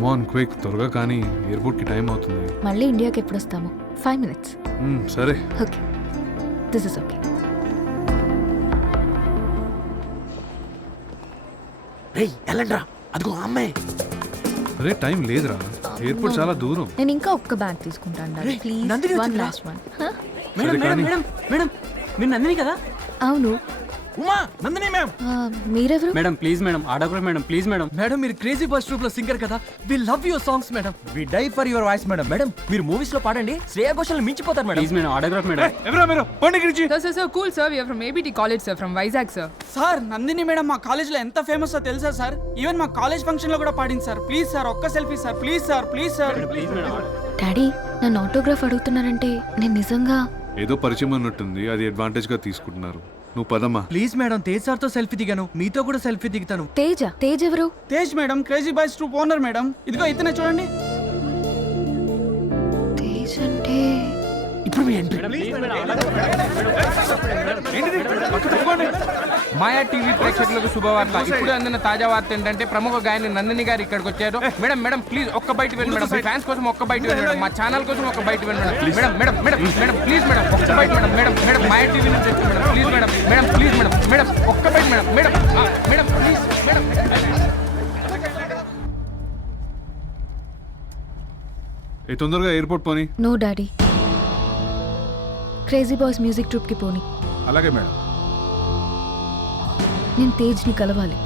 Come on quick, త్వరగా కానీ ఎయిర్పోర్ట్కి టైం అవుతుంది. మళ్ళీ ఇండియాకి ఎప్పుడు వస్తాము? 5 minutes. సరే. Okay, this is okay. రేయ్ ఎల్లండ్రా, అదిగో అమ్మాయి. అరే టైం లేదురా, ఎయిర్పోర్ట్ చాలా దూరం. నేను ఇంకా ఒక్క బ్యాగ్ తీసుకుంటాను రేయ్, ప్లీజ్. నందిని వన్ వచ్చిందా? Last one. మేడం సరే మేడం కానీ. మేడం మేడం మీరు నందిని కదా? అవును. ఉమా నందిని మ్యామ్. మీరెవరు? Madam please madam, autograph madam please madam. Madam మీరు క్రేజీ బాయ్స్ ట్రూప్ లో సింగర్ కదా, we love your songs madam, we die for your voice madam. Madam మీరు మూవీస్ లో పాడండి, శ్రేయా ఘోషల్ మించిపోతారు మేడం. Please madam, autograph madam. ఎవరా మీరు? పండి గురించి. Sir, cool sir. We are from ABT College, sir, from Vizag, sir. Sir Nandini madam మా కాలేజ్ లో ఎంత ఫేమస్ తెలుసా సార్? ఈవెన్ మా కాలేజ్ ఫంక్షన్ లో కూడా పాడింది సార్. ప్లీజ్ సార్ ఒక్క selfie sir, please sir, please sir. Please madam. Daddy నన్ను ఆటోగ్రాఫ్ అడుగుతున్నారంటే నేను నిజంగా ఏదో పరిచయం అన్నట్టుంది, అది అడ్వాంటేజ్ గా తీసుకుంటున్నారు. నువ్వు పదమ్మా. ప్లీజ్ మేడం, తేజ్ సార్ తో సెల్ఫీ దిగాను, మీతో కూడా సెల్ఫీ దిగుతాను. తేజ్ ఎవరు? Tej madam crazy boys troupe owner madam. ఇదిగో ఇతనే చూడండి. తేజ్ అంటే ఇప్పుడు మీ ఎంట్రీ. మాయా టీవీ ప్రేక్షకులకు శుభవార్త. ఇప్పుడు అందిన తాజా వార్త ఏంటంటే ప్రముఖ గాయని నందిని గారు ఇక్కడికి వచ్చారు. మేడం మేడం ప్లీజ్ ఒక్క బయట వెళ్ళి మేడం, మీ ఫ్యాన్స్ కోసం ఒక్క బయట వెళ్ళి మేడం, మా ఛానల్ కోసం ఒక్క బయట వెళ్ళి madam. Madam madam madam please madam ఒక్క బయట madam. Madam madam Maya TV నుంచి వచ్చి madam, please madam. Madam please madam, madam ఒక్క బయట madam. Madam madam please madam. ఏ తొందరగా ఎయిర్పోర్ట్ పోనీ. No daddy, crazy boys music ట్రూప్కి పోని. అలాగే మేడం. నేను తేజ్ని కలవాలి.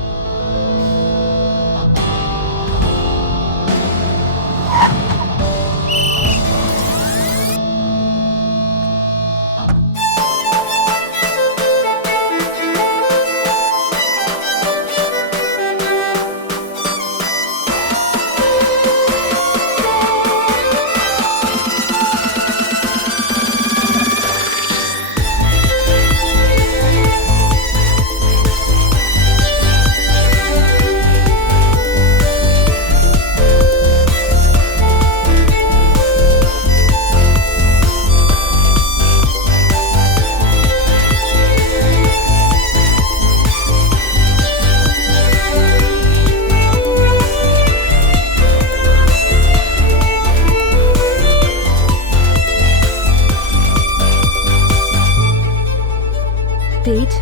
తేజ్,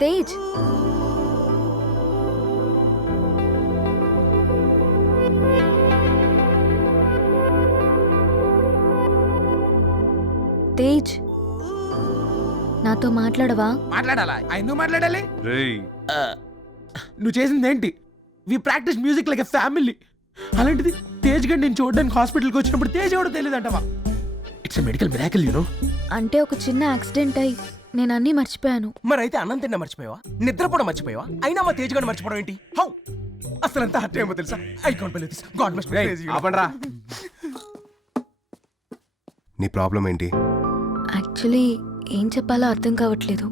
తేజ్, తేజ్ నాతో మాట్లాడవా? మాట్లాడాలా? ఎందుకు మాట్లాడాలి? రేయ్ నువ్వు చేసింది ఏంటి? We practice music like a family. అలాంటిది తేజ్ గడ్ నేను చూడడానికి హాస్పిటల్కి వచ్చినప్పుడు తేజ్ ఎవడో తెలియదు అంటవా? It's medical miracle you know. అంటే ఒక చిన్న యాక్సిడెంట్ అయి నేను అన్నీ మర్చిపోయాను. మరి అయితే అన్నం తిన్నా మర్చిపోయావా? నిద్రపోవడం మర్చిపోయావా? అయినా మా తేజ్ గడ్ మర్చిపోవడం ఏంటి? హౌ? అసలు ఎంత హర్ట్ ఏమో తెలుసా? I can't believe this. God must be crazy. ఆపండ్రా. నీ ప్రాబ్లం ఏంటి? యాక్చువల్లీ ఏం చెప్పాలో అర్థం కావట్లేదు,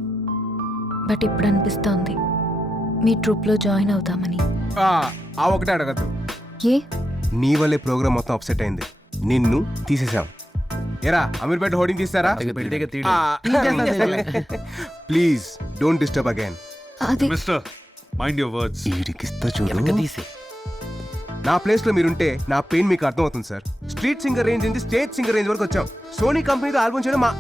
బట్ ఇప్పుడు అనిపిస్తోంది మీ ట్రూప్లో జాయిన్ అవుతామని. ఆ ఒకటే అడగద్దు. ఏ? నీ వల్లే ప్రోగ్రామ్ మొత్తం అప్సెట్ అయింది. నిన్ను తీసేసాం. ఏరా అమీర్పేట హోర్డింగ్ తీస్తారా? Please don't disturb again. అది మిస్టర్ మైండ్ యువర్ వర్డ్స్. ఈడికిస్తా చూడు. నా ప్లేస్ లో మీరుంటే నా పెయిన్ మీకు అర్థం అవుతుంది సార్. స్ట్రీట్ సింగర్ రేంజ్ నుంచి స్టేజ్ సింగర్ రేంజ్ వరకు వచ్చాం. సోనీ కంపెనీతో ఆల్బమ్ చేయడం మా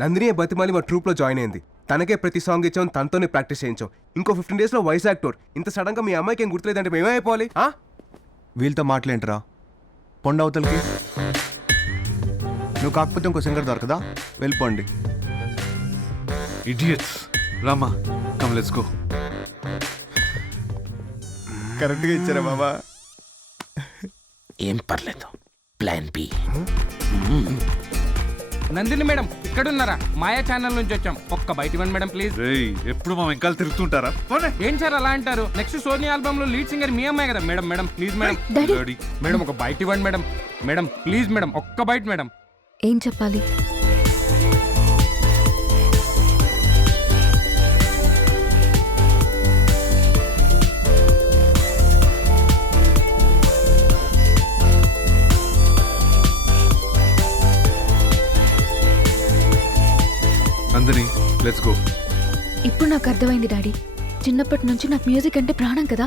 నందిని బతిమాలి మా ట్రూప్ లో జాయిన్ అయింది. తనకే ప్రతి సాంగ్ ఇచ్చాం, తనతోనే ప్రాక్టీస్ చేయించాం. ఇంకో 15 days లో వైజాగ్ టూర్. ఇంత సడన్ గా మీ అమ్మాయికి ఏం గుర్తులేదంటే మేమైపోవాలి? వీళ్ళతో మాట్లాడరా, పొండి అవతలకి. నువ్వు కాకపోతే ఇంకో సింగర్ దొరకదా? వెళ్ళిపోండి. Idiots. Rama come let's go. కరెక్ట్గా ఇచ్చారా బాబా? ఏం పర్లేదు, ప్లాన్ బి. నందిని మేడం ఇక్కడున్నారా? మాయా ఛానల్ నుంచి వచ్చాం, ఒక్క బయట ఇవ్వండి మేడం ప్లీజ్. రేయ్ ఎప్పుడు మా వెంకాల తిరుగుతుంటారా? ఏం సార్ అలా అంటారు? నెక్స్ట్ సోనీ ఆల్బమ్ లో లీడ్ సింగర్ మీ అమ్మాయి కదా madam. Madam please madam. Daddy madam ఒక బయట ఇవ్వండి మేడం. మేడం ప్లీజ్ మేడం ఒక్క బయట మేడం. ఏం చెప్పాలి? Nandini let's go. ఇప్పుడు నాకు అర్థమైంది డాడీ, చిన్నప్పటి నుంచి నాకు మ్యూజిక్ అంటే ప్రాణం కదా.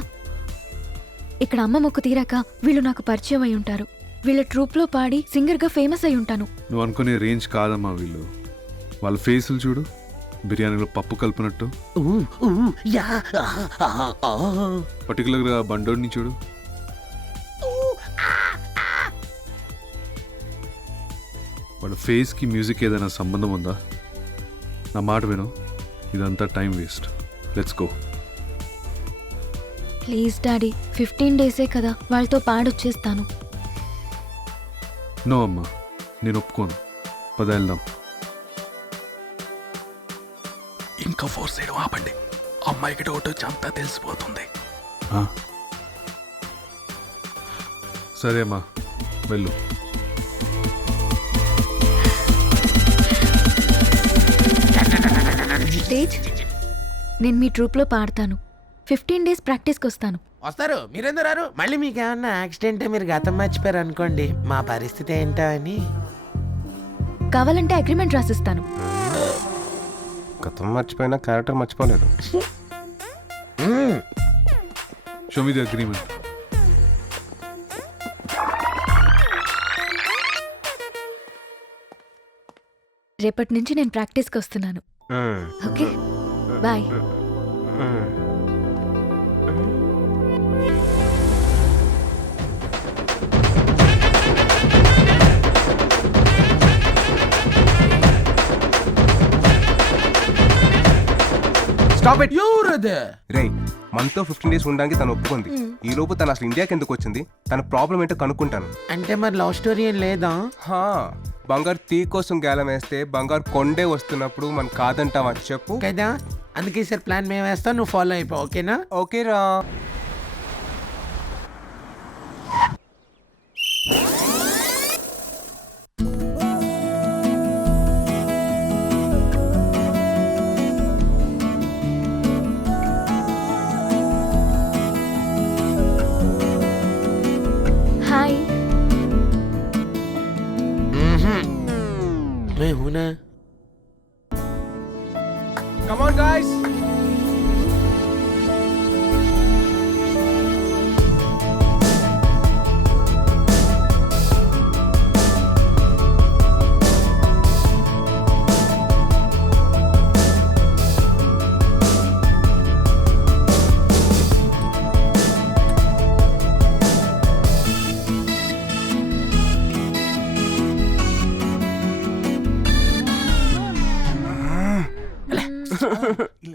ఇక్కడ అమ్మ మొక్కు తీరాక వీళ్ళు నాకు పరిచయం అయి ఉంటారు. వీళ్ళ ట్రూప్లో పాడి సింగర్గా ఫేమస్ అయి ఉంటాను. నువ్వు అనుకునే రేంజ్ కాదమ్మా వీళ్ళు. వాళ్ళ ఫేసులు చూడు, బిర్యానీలో పప్పు కలిపినట్టు. పర్టికులర్గా బండోడిని చూడు. వాళ్ళ ఫేస్కి మ్యూజిక్ ఏదైనా సంబంధం ఉందా? నా మాట విను, ఇదంతా time waste. Let's go. Please daddy, 15 డేసే కదా, వాళ్ళతో పాడొచ్చేస్తాను. నో అమ్మా, నేను ఒప్పుకోను. పద వెళ్దాం. ఇంకా ఫోర్స్ చేయడం ఆపండి. అమ్మాయికి డౌట్ వచ్చి అంతా తెలిసిపోతుంది. ఆ. సరే అమ్మా, వెళ్ళు. తేజ్, నేను మీ ట్రూప్లో పాడతాను. 15 డేస్ ప్రాక్టీస్కి వస్తాను. వస్తారు, మీరెందుకు రారు? మళ్ళీ మీకు ఏమన్నా యాక్సిడెంట్, మీరు గతం మర్చిపోయారు అనుకోండి, మా పరిస్థితి ఏంటో అని. కావాలంటే అగ్రిమెంట్ రాసిస్తాను. గతం మర్చిపోయినా క్యారెక్టర్ మర్చిపోలేదు. Show me the agreement. రేపటి నుంచి నేను ప్రాక్టీస్కి వస్తున్నాను. Okay, bye. Stop it. ఎవరదే? రే, మనతో 15 డేస్ ఉండడానికి తను ఒప్పుకుంది. ఈ లోపు తను అసలు ఇండియాకి ఎందుకు వచ్చింది, తన ప్రాబ్లం ఏంటో కనుక్కుంటాను. అంటే మరి లవ్ స్టోరీ ఏం లేదా? హా, బంగారు తీ కోసం గేలం వేస్తే బంగారు కొండే వస్తున్నప్పుడు మనం కాదంటావా చెప్పు. కదా, అందుకే సార్ ప్లాన్ మేము వేస్తాం, నువ్వు ఫాలో అయిపో. ఓకేనా? ఓకేరా. హాయ్. मैं हूं ना. Come on guys.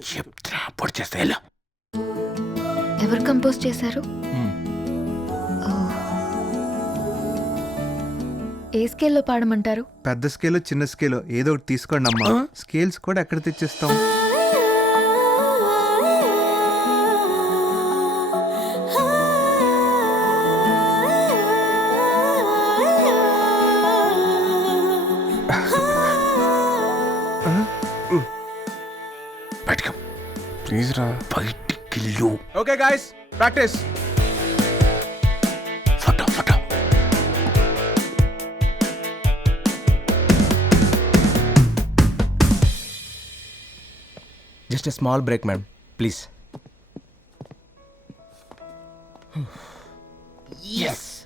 చెప్తా పొడి చేస్తే ఎవరు కంపోజ్ చేశారు? ఓ. ఏ స్కేల్లో పాడమంటారు? పెద్ద స్కేల్ చిన్న స్కేల్ ఏదో ఒకటి తీసుకోండి అమ్మా. స్కేల్స్ కూడా ఎక్కడ తెచ్చిస్తాం? బయటకు ప్లీజ్ రా. బయటికి. Okay guys, practice. Photo photo. Just a small break ma'am, please. Yes.